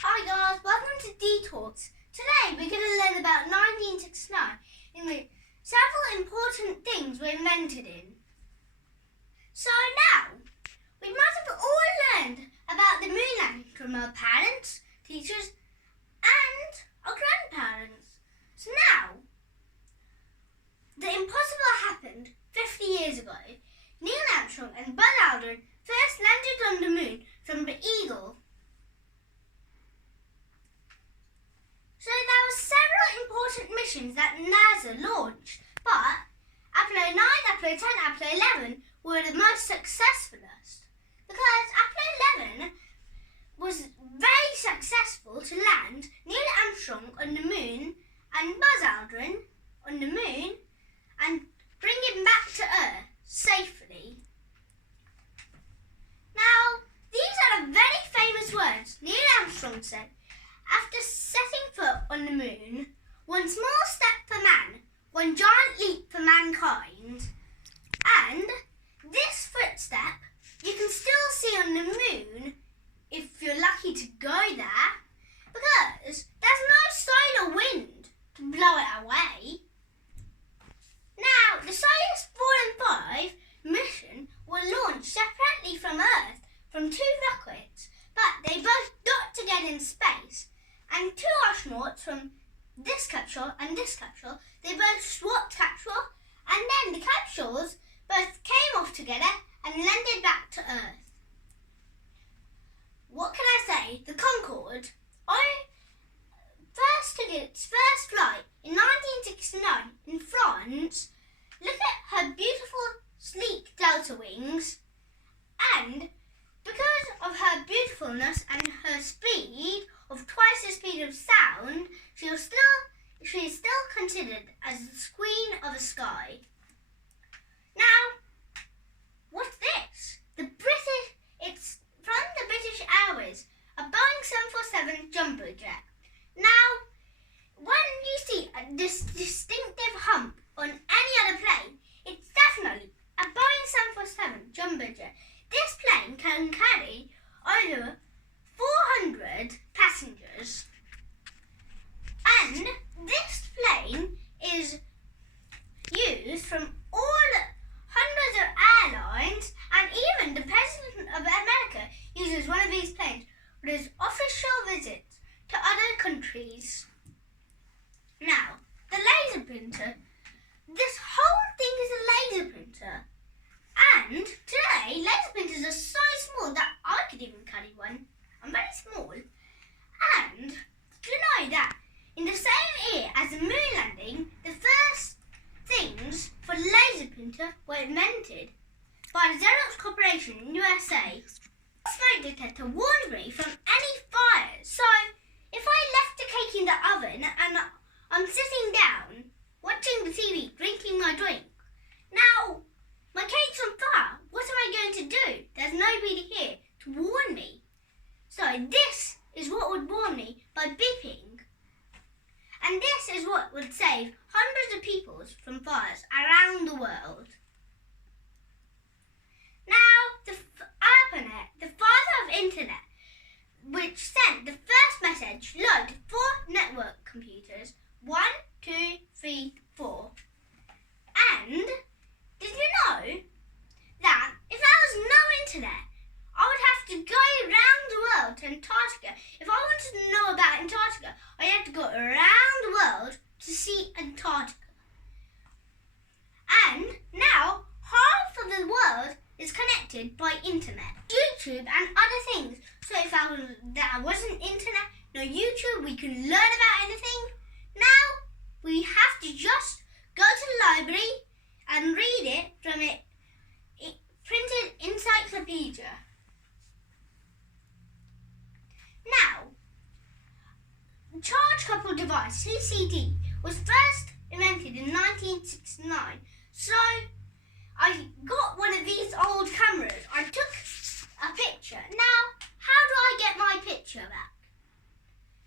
Hi guys, welcome to D-Talks. Today we're going to learn about 1969, in which several important things were invented in. So now, we must have all learned about the moon landing from our parents, teachers and our grandparents. So now, the impossible happened 50 years ago. Neil Armstrong and Buzz Aldrin first landed on the moon from the Eagle. So there were several important missions that NASA launched, but Apollo 9, Apollo 10, Apollo 11 were the most successfulest because Apollo 11 was very successful to land Neil Armstrong on the moon and Buzz Aldrin on the moon and bring him back to Earth safely. Now, these are the very famous words Neil Armstrong said after setting foot on the moon: one small step for man, one giant leap for mankind. And this footstep you can still see on the moon if you're lucky to go there, because there's no solar wind to blow it away. Now, the Soyuz 4 and 5 mission were launched separately from Earth from two rockets, but they both docked together in space. And two astronauts from this capsule and this capsule, they both swapped capsule, and then the capsules both came off together and landed back to Earth. What can I say? The Concorde first took its first flight in 1969 in France. Look at her beautiful, sleek delta wings, and because of her beautifulness and her speed of twice the speed of sound, she is still considered as the queen of the sky. Now, what's this? It's from the British Airways, a Boeing 747 jumbo jet. Now, when you see this distinctive hump on any other plane, it's definitely a Boeing 747 jumbo jet. This plane can carry over 400 passengers, and this plane is used from all hundreds of airlines, and even the President of America uses one of these planes for his official visits to other countries. Now, the laser printer. This whole thing is a laser printer, and today laser printers are so small that I could even carry one. I'm very small. And do you know that in the same year as the moon landing, the first things for laser printer were invented by the Xerox Corporation in USA. The smoke detector warns me from any fires. So if I left the cake in the oven and I'm sitting down, watching the TV, drinking my drink, now my cake's on fire, what am I going to do? There's nobody here to warn me. So this is what would warn me by beeping. And this is what would save hundreds of people from fires around the world. Now, the ARPANET, the father of internet, which sent the first message load to 4 network computers, 1, 2, 3, 4. And did you know that if there was no internet, I would have to go around the world to Antarctica? If I wanted to know about Antarctica, I had to go around the world to see Antarctica. And now half of the world is connected by internet, YouTube and other things. So if there wasn't internet, no YouTube, we can learn about anything. Now we have to just go to the library and read it from it printed encyclopedia. Now, charge coupled device, CCD, was first invented in 1969. So I got one of these old cameras. I took a picture. Now, how do I get my picture back?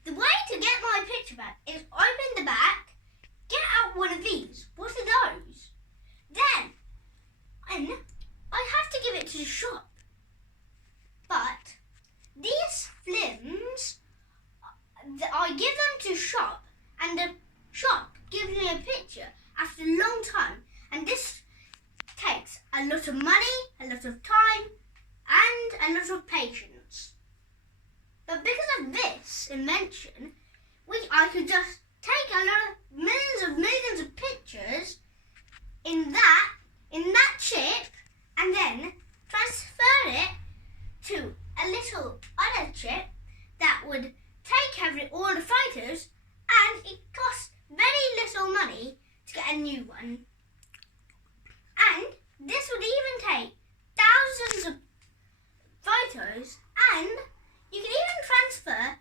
The way to get my picture back is open the back, get out one of these. What are those? Then, I have to give it to the shop. But these films shop, and the shop gives me a picture after a long time, and this takes a lot of money, a lot of time, and a lot of patience. But because of this invention, I could just take a lot of millions of pictures in that chip, and then transfer it to a little other chip that would take all the photos, and it costs very little money to get a new one. And this would even take thousands of photos, and you can even transfer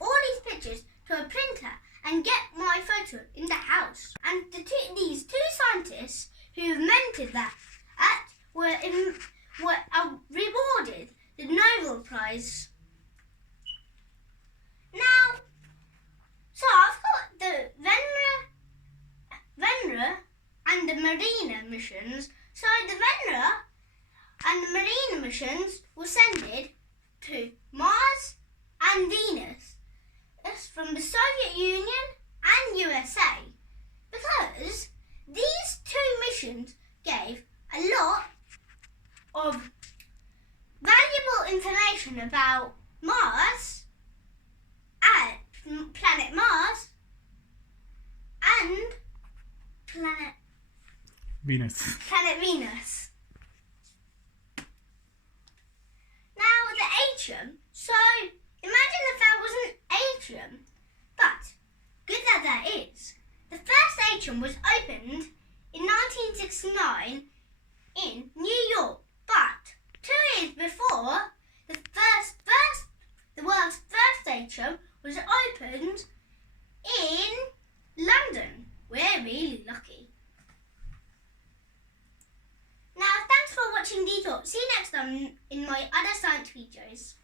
all these pictures to a printer and get my photo in the house. And these two scientists who invented that were rewarded the Nobel Prize. Now, so I've got the Venera and the Mariner missions. So the Venera and the Mariner missions were sent to Mars and Venus. That's from the Soviet Union and USA, because these two missions gave a lot of valuable information about Mars, and planet Mars, and planet Venus. Now the atrium. So imagine if that was an atrium, but good that is. The first atrium was opened in 1969 in New York, but 2 years before, the world's first atrium was opened in London. We're really lucky. Now, thanks for watching DTalk. See you next time in my other science videos.